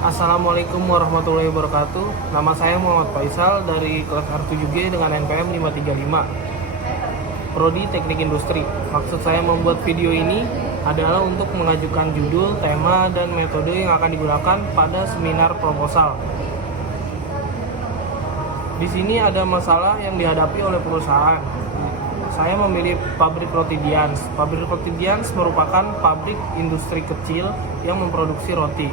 Assalamualaikum warahmatullahi wabarakatuh. Nama saya Muhammad Faisal dari kelas R7G dengan NPM 535, Prodi Teknik Industri. Maksud saya membuat video ini adalah untuk mengajukan judul, tema, dan metode yang akan digunakan pada seminar proposal. Di sini ada masalah yang dihadapi oleh perusahaan. Saya memilih pabrik roti Dians. Pabrik roti Dians merupakan pabrik industri kecil yang memproduksi roti.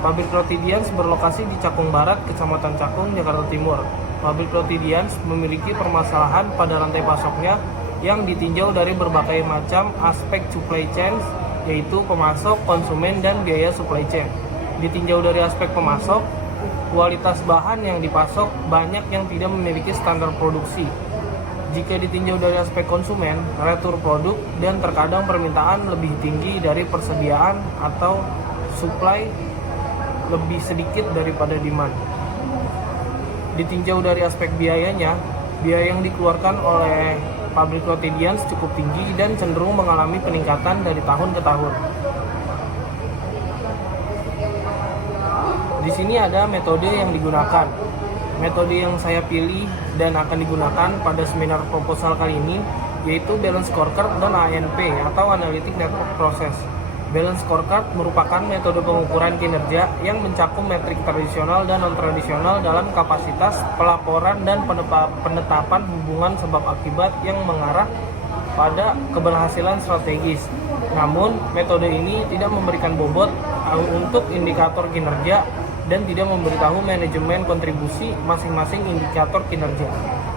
Pabrik roti Dians berlokasi di Cakung Barat, Kecamatan Cakung, Jakarta Timur. Pabrik roti Dians memiliki permasalahan pada rantai pasoknya yang ditinjau dari berbagai macam aspek supply chain, yaitu pemasok, konsumen, dan biaya supply chain. Ditinjau dari aspek pemasok, kualitas bahan yang dipasok banyak yang tidak memiliki standar produksi. Jika ditinjau dari aspek konsumen, retur produk, dan terkadang permintaan lebih tinggi dari persediaan atau supply lebih sedikit daripada demand. Ditinjau dari aspek biayanya, biaya yang dikeluarkan oleh pabrik roti Dians cukup tinggi dan cenderung mengalami peningkatan dari tahun ke tahun. Di sini ada metode yang digunakan. Metode yang saya pilih dan akan digunakan pada seminar proposal kali ini yaitu Balance Scorecard dan ANP atau Analytic Network Process. Balance Scorecard merupakan metode pengukuran kinerja yang mencakup metrik tradisional dan non-tradisional dalam kapasitas pelaporan dan penetapan hubungan sebab akibat yang mengarah pada keberhasilan strategis. Namun, metode ini tidak memberikan bobot untuk indikator kinerja dan tidak memberitahu manajemen kontribusi masing-masing indikator kinerja.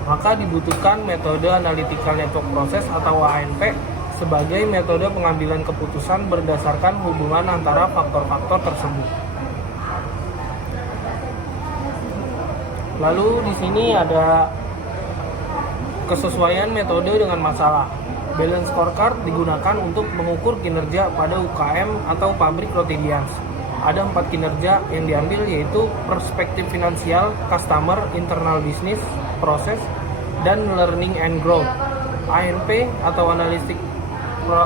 Maka dibutuhkan metode Analytical Network Process atau ANP sebagai metode pengambilan keputusan berdasarkan hubungan antara faktor-faktor tersebut. Lalu di sini ada kesesuaian metode dengan masalah. Balance Scorecard digunakan untuk mengukur kinerja pada UKM atau pabrik roti Dians. Ada 4 kinerja yang diambil, yaitu perspektif finansial, customer, internal business, proses, dan learning and growth. ANP atau Analytic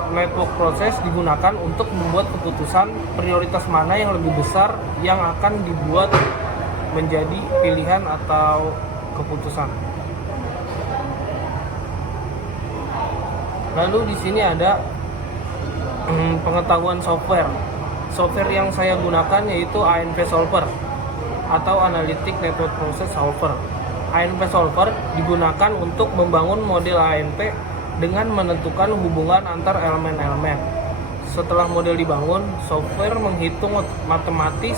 Network Process digunakan untuk membuat keputusan prioritas mana yang lebih besar yang akan dibuat menjadi pilihan atau keputusan. Lalu di sini ada pengetahuan software. Software yang saya gunakan yaitu ANP Solver atau Analytic Network Process Solver. ANP Solver digunakan untuk membangun model ANP dengan menentukan hubungan antar elemen-elemen. Setelah model dibangun, software menghitung matematis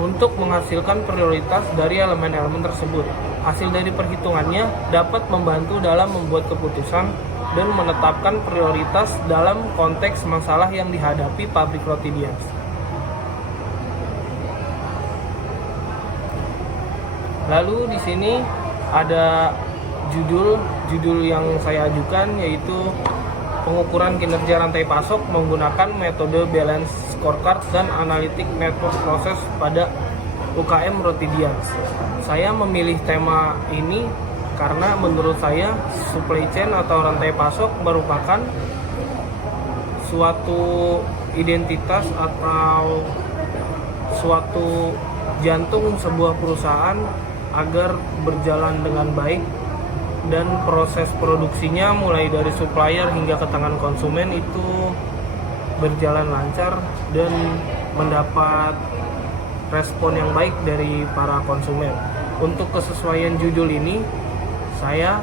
untuk menghasilkan prioritas dari elemen-elemen tersebut. Hasil dari perhitungannya dapat membantu dalam membuat keputusan dan menetapkan prioritas dalam konteks masalah yang dihadapi pabrik roti Dians. Lalu di sini ada judul yang saya ajukan yaitu pengukuran kinerja rantai pasok menggunakan metode Balance Scorecard dan Analytic Network Process pada UKM roti Dians. Saya memilih tema ini karena menurut saya supply chain atau rantai pasok merupakan suatu identitas atau suatu jantung sebuah perusahaan agar berjalan dengan baik dan proses produksinya mulai dari supplier hingga ke tangan konsumen itu berjalan lancar dan mendapat respon yang baik dari para konsumen. Untuk kesesuaian judul ini saya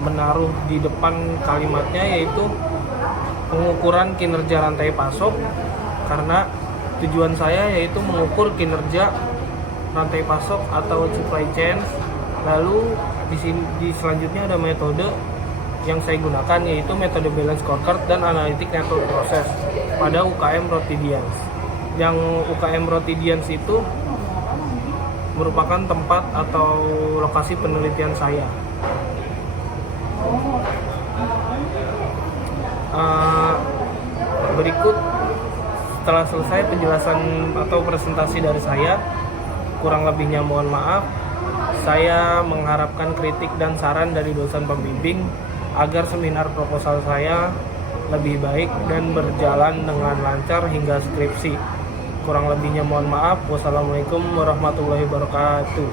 menaruh di depan kalimatnya yaitu pengukuran kinerja rantai pasok karena tujuan saya yaitu mengukur kinerja rantai pasok atau supply chain. Lalu di selanjutnya ada metode yang saya gunakan yaitu metode Balance Scorecard dan Analytic Network Process pada UKM roti Dians. Yang UKM roti Dians itu merupakan tempat atau lokasi penelitian saya. Berikut setelah selesai penjelasan atau presentasi dari saya, kurang lebihnya mohon maaf. Saya mengharapkan kritik dan saran dari dosen pembimbing agar seminar proposal saya lebih baik dan berjalan dengan lancar hingga skripsi. Kurang lebihnya mohon maaf. Wassalamualaikum warahmatullahi wabarakatuh.